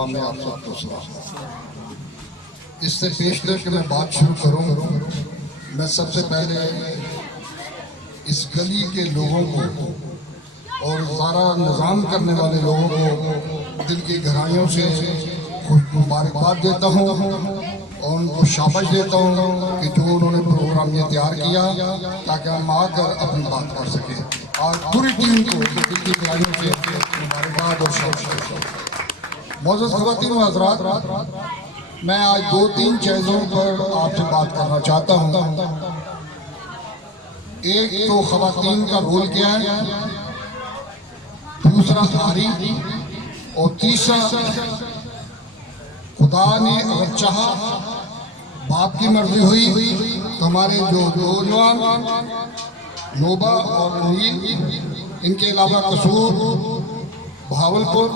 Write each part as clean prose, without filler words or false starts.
شام میں آپ سب کو سلام۔ اس سے پیش کر کے میں بات شروع کروں، میں سب سے پہلے اس گلی کے لوگوں کو اور سارا نظام کرنے والے لوگوں کو دل کی گہرائیوں سے مبارکباد دیتا ہوں اور ان کو شاباش دیتا ہوں کہ جو انہوں نے پروگرام یہ تیار کیا تاکہ ہم آ کر اپنی بات کر سکیں، اور پوری ٹیم کو دل کی گہرائیوں سے مبارکباد اور شاباش دیتا ہوں۔ معزز خواتین و حضرات، میں آج 2-3 چیزوں پر آپ سے بات کرنا چاہتا ہوں۔ ایک تو خواتین کا رول کیا ہے، دوسرا ناری، اور تیسرا خدا نے اگر چاہا، باپ کی مرضی ہوئی تو ہمارے جو نوجوان نوبہ اور نوین، ان کے علاوہ قصور، بہاولپور،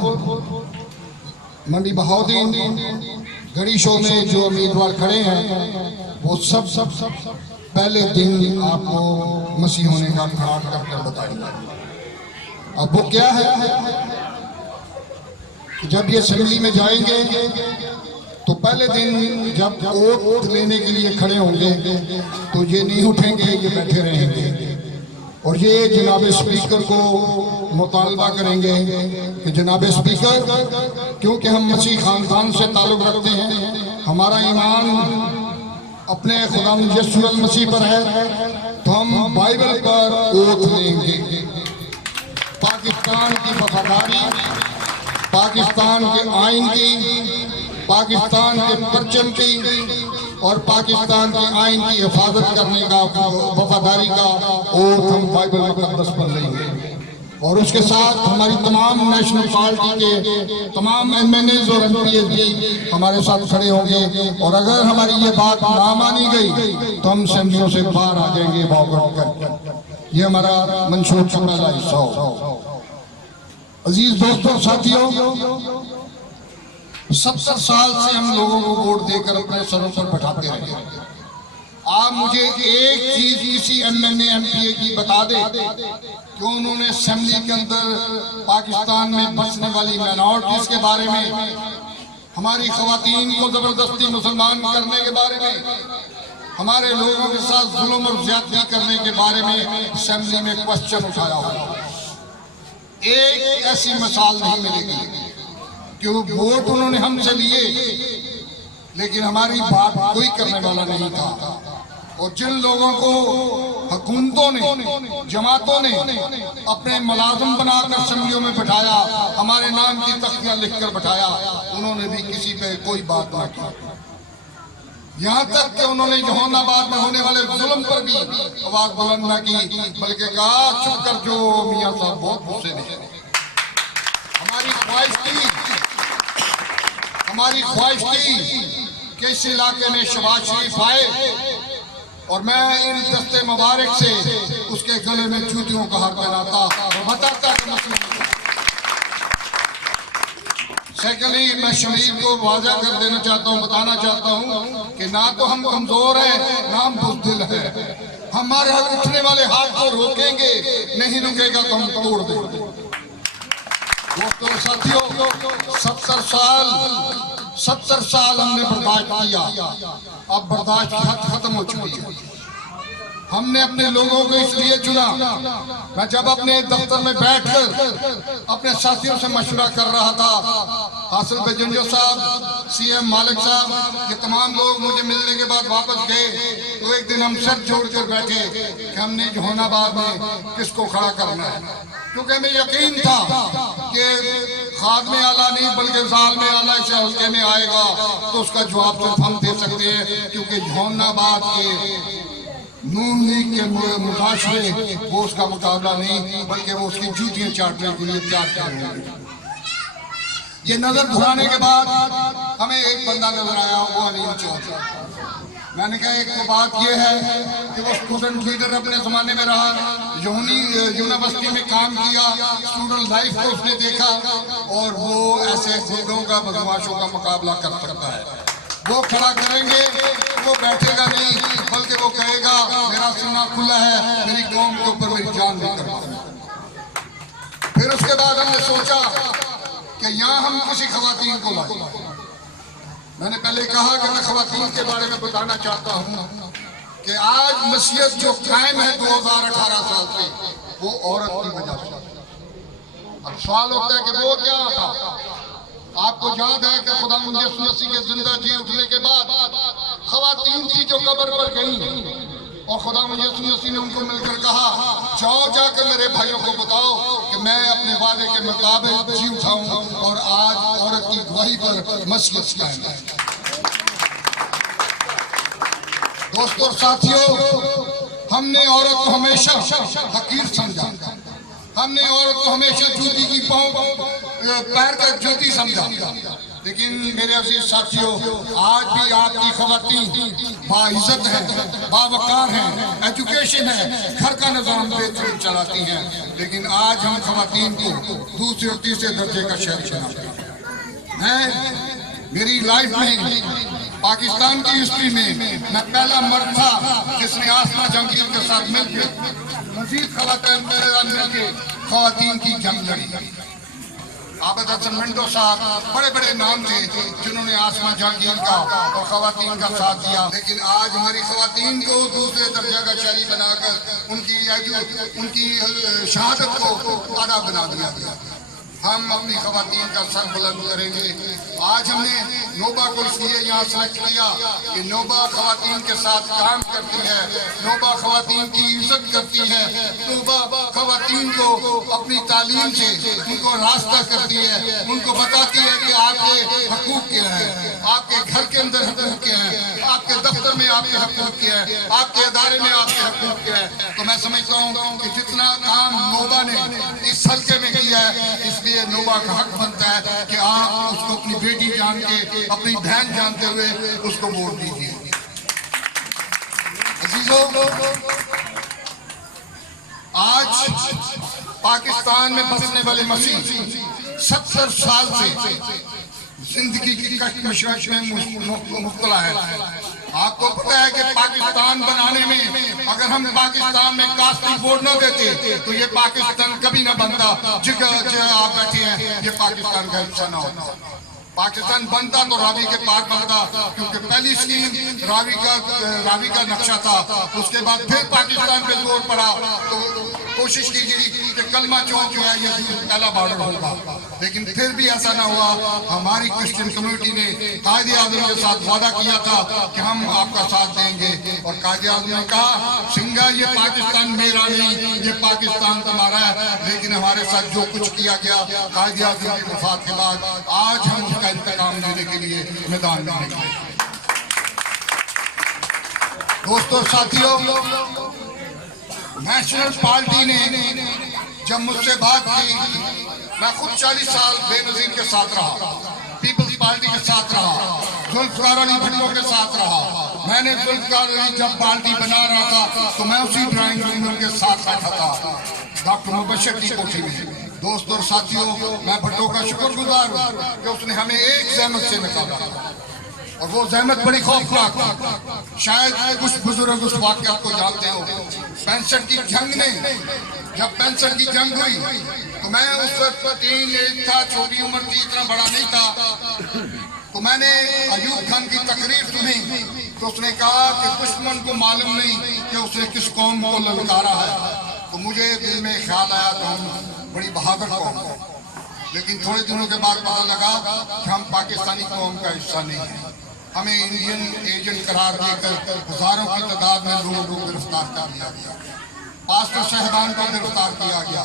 منڈی بہاؤدین، گڑی شو میں جو امیدوار کھڑے ہیں وہ سب پہلے دن آپ کو مسیح ہونے کا کھڑا کر کر بتائیں گے۔ اب وہ کیا ہے کہ جب یہ اسمبلی میں جائیں گے تو پہلے دن جب ووٹ لینے کے لیے کھڑے ہوں گے تو یہ نہیں اٹھیں گے، یہ بیٹھے رہیں گے اور یہ جناب اسپیکر کو مطالبہ کریں گے کہ جناب اسپیکر، کیونکہ ہم مسیح خاندان سے تعلق رکھتے ہیں، ہمارا ایمان اپنے خدا یسوع المسیح پر ہے، تو ہم بائبل پر اوتھ لیں گے، پاکستان کی وفاداری، پاکستان کے آئین کی، پاکستان کے پرچم کی اور پاکستان کے آئین کی حفاظت کرنے کا، وفاداری کا اوتھ ہم بائبل مقدس پر لیں گے۔ اور اس کے ساتھ ہماری تمام نیشنل پارٹی کے تمام ایم این ایز اور ایم پی ایز بھی ہمارے ساتھ کھڑے ہوں گے، اور اگر ہماری یہ بات نہ مانی گئی تو ہم اسمبلیوں سے باہر آ جائیں گے واک کر۔ یہ ہمارا منشور کا پہلا حصہ ہو۔ عزیز دوستوں، ساتھیوں، 70 سال سے ہم لوگوں کو ووٹ دے کر اپنے سروں پر بٹھاتے رہے ہیں۔ آپ مجھے ایک چیز کسی M N A M P A کی بتا دے کہ انہوں نے اسمبلی کے اندر پاکستان میں بسنے والی مائنورٹیز کے بارے میں، ہماری خواتین کو زبردستی مسلمان کرنے کے بارے میں، ہمارے لوگوں کے ساتھ ظلم اور زیادتی کرنے کے بارے میں اسمبلی میں کوسچن اٹھایا ہوا۔ ایک ایسی مثال نہیں ملے گی کہ وہ ووٹ انہوں نے ہم سے لیے لیکن ہماری بات کوئی کرنے والا نہیں تھا۔ اور جن لوگوں کو حکومتوں نے، جماعتوں نے اپنے ملازم بنا کر اسمبلیوں میں بٹھایا، ہمارے نام کی تختیاں لکھ کر بٹھایا، انہوں نے بھی کسی پہ کوئی بات نہ کی، یہاں تک کہ انہوں نے جہان آباد میں ہونے والے ظلم پر بھی آواز بلند نہ کی، بلکہ کہا چپ کر جو میاں صاحب بہت غصے میں۔ ہماری خواہش تھی کہ اس علاقے میں شہباز شریف آئے اور میں ان دستے مبارک سے اس کے گلے میں چوٹیوں کا ہار پہناتا اور بتاتا کہ مسلم۔ سیکنڈلی میں شمیر کو واضح کر دینا چاہتا ہوں، بتانا چاہتا ہوں کہ نہ تو ہم کمزور ہیں نہ ہم بزدل ہیں، ہمارے اٹھنے والے ہاتھ کو روکیں گے، نہیں رکے گا تو ہم توڑ دیں گے۔ دوستوں ساتھیوں، 70 سال ہم نے برداشت کیا، اب برداشت کی حد ختم ہو چکی ہے۔ ہم نے اپنے لوگوں کو اس لیے چنا۔ میں جب اپنے دفتر میں بیٹھ کر اپنے ساتھیوں سے مشورہ کر رہا تھا، حاصل بجنجو صاحب، سی ایم مالک صاحب، یہ تمام لوگ مجھے ملنے کے بعد واپس گئے، تو ایک دن ہم سب جوڑ کر بیٹھے کہ ہم نے جہان آباد میں کس کو کھڑا کرنا ہے، کیونکہ ہمیں یقین تھا کہ خادم اعلیٰ نہیں بلکہ ظالم اعلیٰ اسے حلقے میں آئے گا تو اس کا جواب صرف ہم دے سکتے ہیں، کیونکہ جہان آباد کے نون لیگ کے مظاہرے وہ اس کا مقابلہ نہیں بلکہ وہ اس کی جوتیاں چاٹنے کے لیے تیار کر رہے ہیں۔ یہ نظر گھرانے کے بعد ہمیں ایک بندہ نظر آیا، وہ علیم چودھری۔ میں نے کہا ایک تو بات یہ ہے کہ وہ اسٹوڈنٹ لیڈر اپنے زمانے میں رہا، یونیورسٹی میں کام کیا، اسٹوڈنٹ لائف کو اس نے دیکھا، اور وہ ایسے گنڈوں کا، بدمعاشوں کا مقابلہ کر سکتا ہے۔ وہ کھڑا کریں گے، وہ بیٹھے گا نہیں بلکہ وہ کہے گا میرا سینہ کھلا ہے، میری قوم کے اوپر میری جان بھی کروا۔ پھر اس کے بعد ہم نے سوچا کہ یہاں ہم کسی خواتین کو لائیں. میں نے پہلے کہا کہ میں خواتین کے بارے میں بتانا چاہتا ہوں کہ آج مسیحیت جو قائم ہے 2018 سال سے وہ عورت کی وجہ سے. اب سوال ہوتا ہے کہ وہ کیا تھا؟ آپ کو یاد ہے کہ خدا یسوع مسیح کے زندہ جی اٹھنے کے بعد خواتین تھی جو قبر پر گئیں اور خدا یسوع مسیح نے ان کو مل کر کہا جاؤ جا کر میرے بھائیوں کو بتاؤ کہ میں اپنے وعدے کے مطابق جی اٹھاؤں اور آج عورت کی گواہی پر مسیحیت قائم ہے. دوستوں اور ساتھیوں، ہم نے عورت کو ہمیشہ حقیر سمجھا. ہم نے عورت کو ہمیشہ جوتی کی پیر کا جوتی سمجھا. لیکن میرے عزیز ساتھیوں، آج بھی آپ کی خواتین باعزت ہیں، باوقار ہیں، ایجوکیشن ہے، گھر کا نظام بہترین چلاتی ہیں. لیکن آج ہم خواتین کو دوسرے اور تیسرے درجے کا شہری بناتے ہیں. میری لائف میں پاکستان کی ہسٹری میں پہلا مرد تھا جس نے آسما جہانگیر کے ساتھ مل کے مزید خواتین کی جنگ لڑی. عابد حسن منٹو صاحب بڑے بڑے نام تھے جنہوں نے آسما جہانگیر کا اور خواتین کا ساتھ دیا. لیکن آج ہماری خواتین کو دوسرے درجہ کا شہری بنا کر ان کی شہادت کو آدھا بنا دیا گیا. ہم اپنی خواتین کا سر بلند کریں گے. آج ہم نے نوبا کو اس لیے یہاں سلیکٹ کیا کہ نوبا خواتین کے ساتھ کام کرتی ہے، نوبا خواتین کی عزت کرتی ہے، نوبا خواتین کو اپنی تعلیم سے ان کو راستہ کرتی ہے، ان کو بتاتی ہے کہ آپ کے حقوق کیا ہیں، آپ کے گھر کے اندر حقوق کیا ہیں، آپ کے دفتر میں آپ کے حقوق کیا ہیں، آپ کے ادارے میں آپ کے حقوق کیا ہیں. تو میں سمجھتا ہوں کہ جتنا کام نوبا نے اس حلقے میں کیا ہے، اس لیے نوبا کا حق بنتا ہے کہ آپ اس کو اپنی بیٹی جان کے، اپنی بہن جانتے ہوئے اس کو ووٹ دیجیے. عزیزو، آج پاکستان میں بسنے والے مسیح 70 سال سے زندگی کی کشمکش میں مبتلا ہے. آپ کو پتہ ہے کہ پاکستان بنانے میں اگر ہم پاکستان میں کاسٹنگ ووٹ نہ دیتے تو یہ پاکستان کبھی نہ بنتا. جگہ آپ بیٹھے ہیں، یہ پاکستان کا حصہ نہ ہوتا. پاکستان بنتا تو راوی کے پار بنتا، کیونکہ پہلی سکیم راوی کا نقشہ تھا. اس کے بعد پھر پاکستان پہ زور پڑا تو کوشش کی گئی کہ کلمہ چوک جو ہے یہ پہلا بارڈر ہوگا. لیکن پھر بھی ایسا نہ ہوا. ہماری کرسچن کمیونٹی نے قائد اعظم کے ساتھ وعدہ کیا تھا کہ ہم آپ کا ساتھ دیں گے، اور قائد اعظم نے کہا سنگا یہ پاکستان میرا نہیں، یہ پاکستان تمہارا ہے. لیکن ہمارے ساتھ جو کچھ کیا گیا قائد اعظم کی وفات کے بعد، آج ہم اس کا انتقام لینے کے لیے میدان میں نکلے. دوستو ساتھیوں، نیشنل پارٹی نے جب مجھ سے بات کی، میں خود 40 سال بے نظیر کے ساتھ رہا، پیپلز پارٹی کے ساتھ رہا، ذوالفقار علی بھٹو کے ساتھ رہا. میں نے ذوالفقار علی جب پارٹی بنا رہا تھا تو میں اسی ڈرائنگ روم میں ان کے ساتھ بیٹھا تھا ڈاکٹر مبشر کی کوٹھی میں. دوستوں اور ساتھیوں، میں بھٹو کا شکر گزار ہوں کہ اس نے ہمیں ایک زحمت سے نکالا، اور وہ زحمت بڑی خوفناک تھی. شاید کچھ بزرگ اس واقعات کو جانتے ہو. پینشن کی جنگ میں جب پینشن کی جنگ ہوئی تو میں اس وقت ٹین ایج تھا، چھوٹی عمر تھی، اتنا بڑا نہیں تھا. تو میں نے ایوب خان کی تقریر سنی تو اس نے کہا کہ دشمن کو معلوم نہیں کہ اس نے کس قوم کو للکارا ہے. تو مجھے دل میں خیال آیا تو ہم بڑی بہادر قوم ہے. لیکن تھوڑے دنوں کے بعد پتہ لگا کہ ہم پاکستانی قوم کا حصہ نہیں ہیں. ہمیں انڈین ایجنٹ قرار دے کر ہزاروں کی تعداد میں لوگوں کو گرفتار کر لیا گیا. پاسٹر صاحبان کو گرفتار کیا گیا.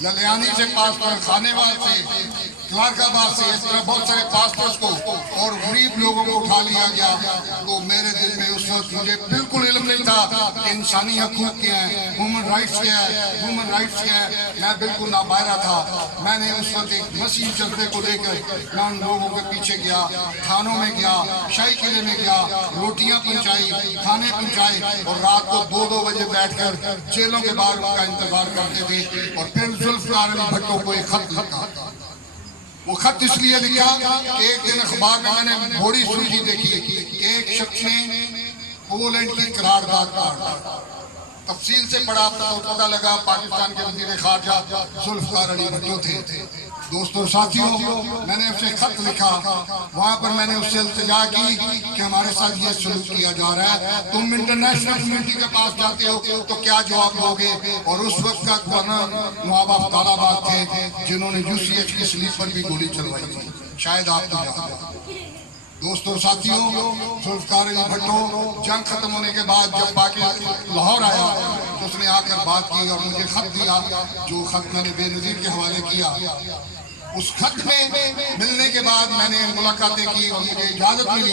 للیانی سے پاسٹر، خانیوال سے، کلارک آباد سے، اس طرح بہت سارے پاسٹرز کو اور غریب لوگوں کو اٹھا لیا گیا. تو میرے دل میں اس وقت مجھے بالکل علم نہیں تھا کہ انسانی حقوق کیا ہیں، ہیومن رائٹس کیا ہے، ہیومن رائٹس کیا ہے. میں بالکل ناباہرہ تھا. میں نے اس وقت ایک مسیحی جذبے کو لے کر میں ان لوگوں کے پیچھے گیا، تھانوں میں گیا، شاہی قلعے میں گیا، روٹیاں پہنچائی، کھانے پہنچائے، اور رات کو 2-2 بجے بیٹھ کر جیلوں کے باہر ان کا انتظار کرتے تھے. اور پھر ذوالفقار علی بھٹو کو ایک خط لکھا. وہ خط اس لیے لکھا کہ ایک دن اخبار میں نے بڑی سرخی دیکھی کہ ایک شخص نے پولینڈ کی قرارداد پڑھا. تفصیل سے پڑھا تو پتہ لگا پاکستان کے وزیر خارجہ ذوالفقار علی بھٹو تھے. دوستوں اور ساتھیوں، میں نے اسے خط لکھا، وہاں پر میں نے اس سے التجا کی کہ ہمارے ساتھ یہ سلوک کیا جا رہا ہے، تم انٹرنیشنل کمیونٹی کے پاس جاتے ہو تو کیا جواب دو گے؟ اور اس وقت کا گورنر نواب افضل آباد تھے جنہوں نے UCH کی سلیپ پر بھی گولی چلوائی تھی، شاید آپ کو یاد ہے۔ دوستوں اور ساتھیوں، ذوالفقار علی بھٹو جنگ ختم ہونے کے بعد جب لاہور آیا تو اس نے آ کر بات کی اور مجھے خط دیا، جو خط میں نے بے نظیر کے حوالے کیا۔ اس خط میں ملنے کے بعد میں نے ملاقاتیں کی اور مجھے اجازت ملی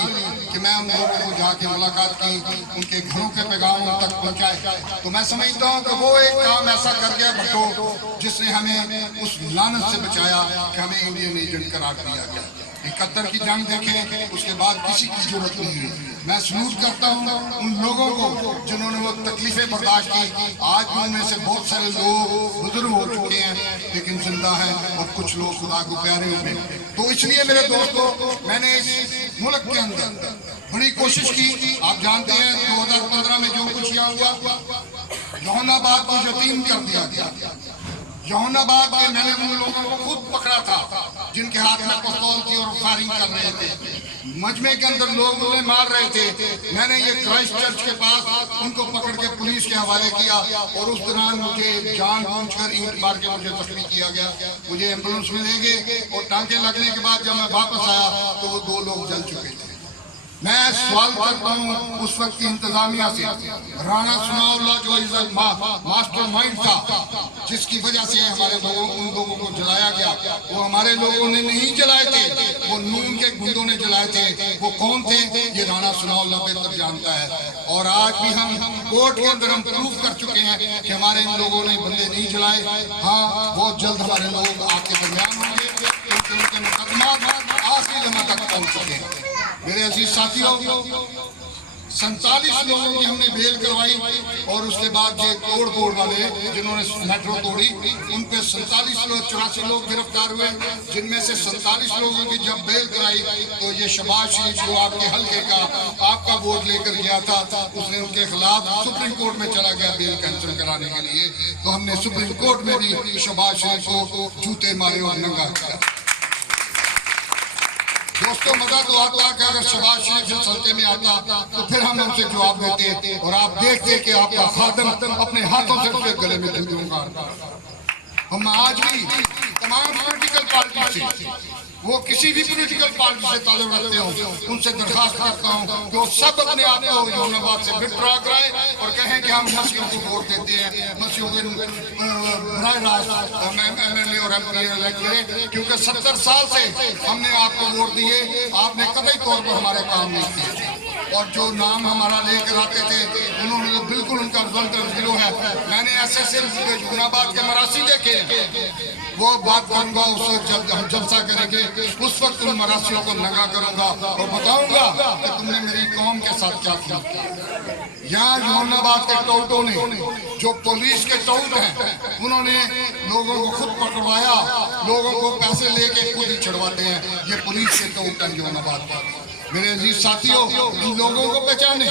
کہ میں ان لوگوں کو جا کے ملاقات کی، ان کے گھروں کے پیغام ان تک پہنچائے۔ تو میں سمجھتا ہوں کہ وہ ایک کام ایسا کر گیا بھٹو جس نے ہمیں اس لعنت سے بچایا کہ ہمیں انڈین ایجنٹ قرار دیا گیا۔ 71 کی جنگ دیکھیں، اس کے بعد کسی کی ضرورت نہیں ہوئی۔ میں سلوٹ کرتا ہوں ان لوگوں کو جنہوں نے وہ تکلیفیں برداشت کی۔ آج ان میں سے بہت سارے لوگ بزرگ ہو چکے ہیں لیکن زندہ ہیں، اور کچھ لوگ خدا کو پیارے ہوئے۔ تو اس لیے میرے دوستو، میں نے اس ملک کے اندر بڑی کوشش کی۔ آپ جانتے ہیں 2015 میں جو کچھ یہاں ہوا، جوہن آباد کو یتیم کر دیا گیا۔ جوہن آباد کے میں نے ان لوگوں کو خود پکڑا تھا جن کے ہاتھ میں پستول تھی اور فائرنگ کر رہے تھے، مجمع کے اندر لوگ انہیں مار رہے تھے۔ میں نے یہ کرائسٹ چرچ کے پاس ان کو پکڑ کے پولیس کے حوالے کیا، اور اس دوران مجھے جان بوجھ کر اینٹ مار کے مجھے زخمی کیا گیا۔ مجھے ایمبولینس میں لے گئے اور ٹانکے لگنے کے بعد جب میں واپس آیا تو وہ 2 لوگ جل چکے تھے۔ میں سوال کرتا ہوں اس وقت کی انتظامیہ سے، رانا ثناء اللہ جو ماسٹر مائنڈ تھا جس کی وجہ سے ہمارے ان لوگوں کو جلایا گیا، وہ ہمارے لوگوں نے نہیں جلائے تھے، وہ نون کے گنڈوں نے جلائے تھے۔ وہ کون تھے یہ رانا ثناء اللہ بہتر جانتا ہے۔ اور آج بھی ہم کورٹ کے اندر ہم پروف کر چکے ہیں کہ ہمارے ان لوگوں نے بندے نہیں جلائے۔ ہاں، بہت جلد ہمارے لوگ آپ کے درمیان ہوں گے کیونکہ ان کے مقدمات آخری لمحہ تک پہنچ چکے ہیں۔ میرے عزیز ساتھیوں، 47 لوگوں کی ہم نے بیل کروائی، اور اس کے بعد یہ توڑ والے جنہوں نے میٹرو توڑی ان پہ 84 لوگ گرفتار ہوئے، جن میں سے 47 لوگوں کی جب بیل کرائی تو یہ شہباز شریف جو آپ کے حلقے کا آپ کا ووٹ لے کر گیا تھا، اس نے ان کے خلاف سپریم کورٹ میں چلا گیا بیل کینسل کرانے کے لیے۔ تو ہم نے سپریم کورٹ میں بھی شہباز شریف کو جوتے مارے اور ننگا کیا۔ دوستوں، مزہ تو آتا کہ اگر شہباز شریف جس حلقے میں آتا تو پھر ہم ان سے جواب دیتے، اور آپ دیکھتے کہ آپ کا خادم اپنے ہاتھوں سے اس کے گلے میں جوتوں مارتا۔ ہم آج بھی تمام پولیٹیکل پارٹی سے، وہ کسی بھی پولیٹیکل پارٹی سے تعلق رکھتے ہوں، ان سے درخواست کرتا ہوں کہ وہ سب اپنے آپ کو جوہن آباد سے وِدڈرا کرائیں اور کہیں کہ ہم مسیحوں کو ووٹ دیتے ہیں، مسیحوں کے براہ راست MLA اور MP الیکٹ کریں، کیونکہ 70 سال سے ہم نے آپ کو ووٹ دیے، آپ نے قطعی طور پر ہمارے کام نہیں کیے، اور جو نام ہمارا لے کر آتے تھے انہوں نے بالکل ان کا زیرو ہے۔ میں نے ایسے جوہن آباد کے مراسی دیکھے ہیں، وہ بات کروں گا اس وقت جب ہم جلسہ کریں گے، اس وقت ان مراسیوں کو ننگا کروں گا اور بتاؤں گا کہ تم نے میری قوم کے ساتھ کیا کیا۔ یہاں جوہن آباد کے ٹوٹوں نے، جو پولیس کے ٹوٹ ہیں، انہوں نے لوگوں کو خود پکڑوایا، لوگوں کو پیسے لے کے خود ہی چھڑواتے ہیں۔ یہ پولیس کے ٹوٹ ہیں جوہن آباد کا۔ میرے عزیز ساتھیوں، ان لوگوں کو پہچانے۔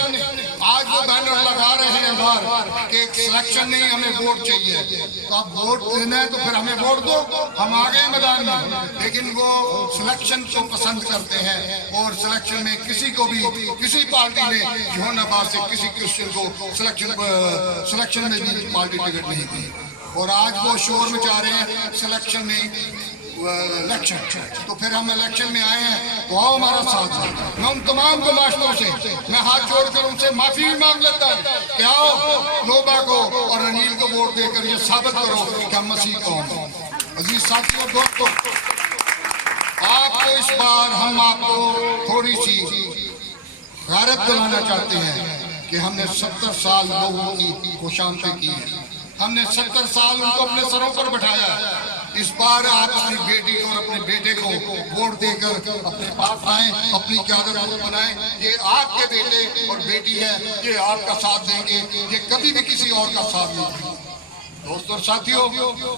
آج وہ بینر لگا رہے ہیں باہر کہ سلیکشن نہیں، ہمیں ووٹ چاہیے۔ تو آپ ووٹ دینا ہے تو پھر ہمیں ووٹ دو، ہم آگئے میدان میں۔ لیکن وہ سلیکشن کو پسند کرتے ہیں، اور سلیکشن میں کسی کو بھی، کسی پارٹی نے جوہن آباد سے کسی کرسچن کو سلیکشن میں بھی پارٹی ٹکٹ نہیں دی، اور آج وہ شور مچا رہے ہیں سلیکشن میں الیکشن۔ تو پھر ہم الیکشن میں آئے ہیں تو آؤ ہمارا ساتھ دیں۔ میں ان تمام گماشتوں سے میں ہاتھ جوڑ کر ان سے معافی بھی مانگ لیتا ہوں کہ آؤ لوبا کو اور انیل کو ووٹ دے کر یہ ثابت کرو کہ ہم مسیح قوم ہیں۔ عزیز ساتھیوں اور دوستوں، آپ کو اس بار ہم آپ کو تھوڑی سی غیرت دلانا چاہتے ہیں کہ ہم نے 70 سال لوگوں کی خوشامدی کی ہے، ہم نے 70 سال ان کو اپنے سروں پر بٹھایا ہے۔ اس بار آپ اپنی بیٹی کو اور اپنے بیٹے کو ووٹ دے کر اپنے پاس لائیں، اپنی قیادت کو بنائیں۔ یہ آپ کے بیٹے اور بیٹی ہے، یہ آپ کا ساتھ دیں گے، یہ کبھی بھی کسی اور کا ساتھ نہیں دیں گے۔ دوستوں اور ساتھیوں،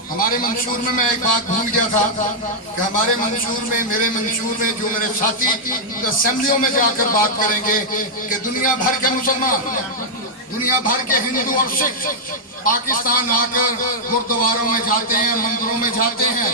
ہمارے منشور میں ایک بات بھول گیا تھا کہ ہمارے منشور میں، میرے منشور میں جو میرے ساتھی اسمبلیوں میں جا کر بات کریں گے کہ دنیا بھر کے مسلمان، دنیا بھر کے ہندو اور سکھ پاکستان آ کر گردواروں میں جاتے ہیں، مندروں میں جاتے ہیں،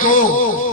2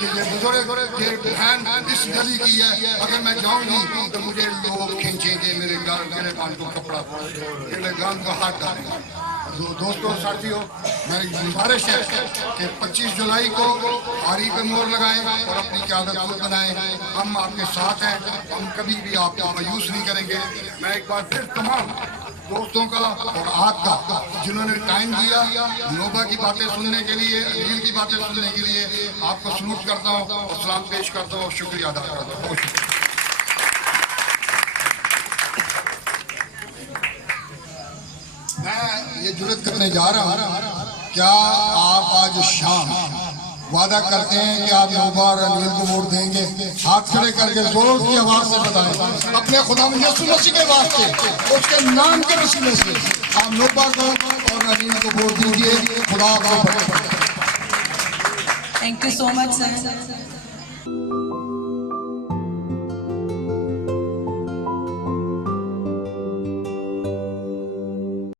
کہ یہ بزرگ یہ بہن اس گلی کی ہے. اگر میں جاؤں گی تو مجھے لوگ کھینچیں گے, میرے کان کو کپڑا میرے گان کو ہاتھ ڈالیں گے. دوستوں ساتھیوں, میری گزارش ہے کہ 25 جولائی کو آری پہ مور لگائیں اور اپنی قیادت خود بنائیں. ہم آپ کے ساتھ ہیں, ہم کبھی بھی آپ کو مایوس نہیں کریں گے. میں ایک بار پھر تمام دوستوں کا اور آپ کا جنہوں نے ٹائم دیا نوبہ کی باتیں سننے کے لیے, علیل کی باتیں سننے کے لیے, آپ کو سلوٹ کرتا ہوں اور سلام پیش کرتا ہوں اور شکریہ ادا کرتا ہوں. بہت شکریہ. میں یہ جرات کرنے جا رہا ہوں, کیا آپ آج شام وعدہ کرتے ہیں کہ آپ نوبہ اور علیل کو ووٹ دیں گے؟ ہاتھ کھڑے کر کے زور کی آواز سے بتائیں اپنے خدا یسوع مسیح کے واسطے, اس کے نام کے وسیلے سے آپ نوبہ کو اور علیل کو ووٹ دیجیے. خدا کو برکت. Thank you so much, sir.